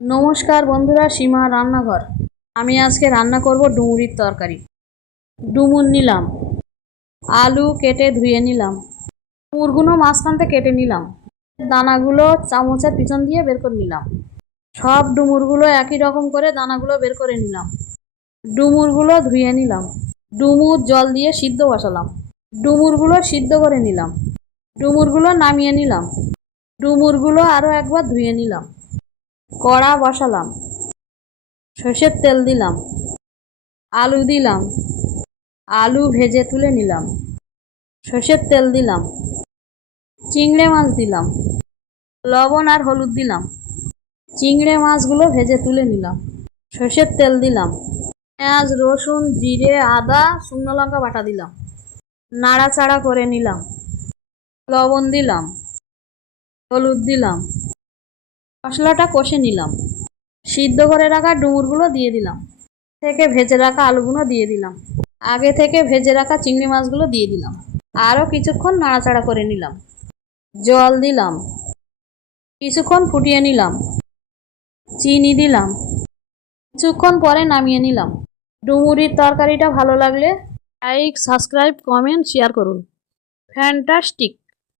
নমস্কার বন্ধুরা, সীমা রান্নাঘর। আমি আজকে রান্না করব ডুমুরির তরকারি। ডুমুর নিলাম, আলু কেটে ধুয়ে নিলাম, ডুমুরগুলো মাঝখানতে কেটে নিলাম, দানাগুলো চামচের পিছন দিয়ে বের করে নিলাম। সব ডুমুরগুলো একই রকম করে দানাগুলো বের করে নিলাম। ডুমুরগুলো ধুয়ে নিলাম, ডুমুর জল দিয়ে সিদ্ধ বসালাম, ডুমুরগুলো সিদ্ধ করে নিলাম, ডুমুরগুলো নামিয়ে নিলাম, ডুমুরগুলো আরও একবার ধুয়ে নিলাম। কড়া বসালাম, সর্ষের তেল দিলাম, আলু দিলাম, আলু ভেজে তুলে নিলাম, সর্ষের তেল দিলাম, চিংড়ে মাছ দিলাম, লবণ আর হলুদ দিলাম, চিংড়ে মাছগুলো ভেজে তুলে নিলাম, সর্ষের তেল দিলাম, পেঁয়াজ রসুন জিরে আদা শুকনো লঙ্কা বাটা দিলাম, নাড়াচাড়া করে নিলাম, লবণ দিলাম, হলুদ দিলাম, মশলাটা কষে নিলাম, সিদ্ধ করে রাখা ডুমুরগুলো দিয়ে দিলাম, থেকে ভেজে রাখা আলুগুলো দিয়ে দিলাম, আগে থেকে ভেজে রাখা চিংড়ি মাছগুলো দিয়ে দিলাম, আরও কিছুক্ষণ নাড়াচাড়া করে নিলাম, জল দিলাম, কিছুক্ষণ ফুটিয়ে নিলাম, চিনি দিলাম, কিছুক্ষণ পরে নামিয়ে নিলাম। ডুমুরির তরকারিটা ভালো লাগলে লাইক সাবস্ক্রাইব কমেন্ট শেয়ার করুন। ফ্যান্টাস্টিক।